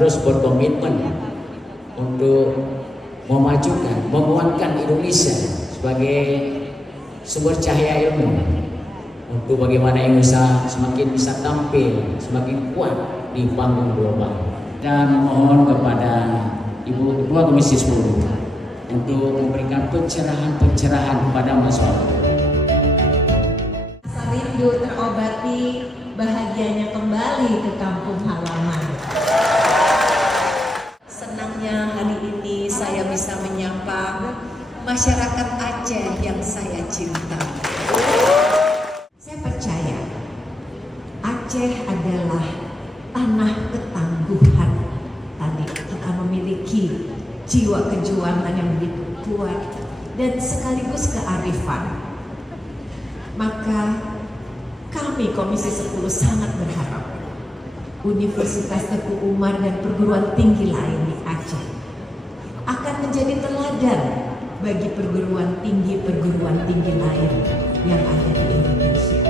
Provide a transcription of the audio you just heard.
terus berkomitmen untuk memajukan, menguatkan Indonesia sebagai sumber cahaya ilmu, untuk bagaimana Indonesia semakin bisa tampil, semakin kuat di panggung global. Dan mohon kepada Ibu Ketua Komisi 10 untuk memberikan pencerahan-pencerahan kepada masyarakat. Rindu terobati, bahagianya kembali ke kampung halaman. Senangnya hari ini saya bisa menyapa masyarakat Aceh yang saya cinta. Saya percaya Aceh adalah tanah ketangguhan. Tadi kita memiliki jiwa kejuangan yang begitu kuat dan sekaligus kearifan. Maka kami Komisi 10 sangat berharap Universitas Teguh Umar dan perguruan tinggi lain di Aceh akan menjadi teladan bagi perguruan tinggi lain yang ada di Indonesia.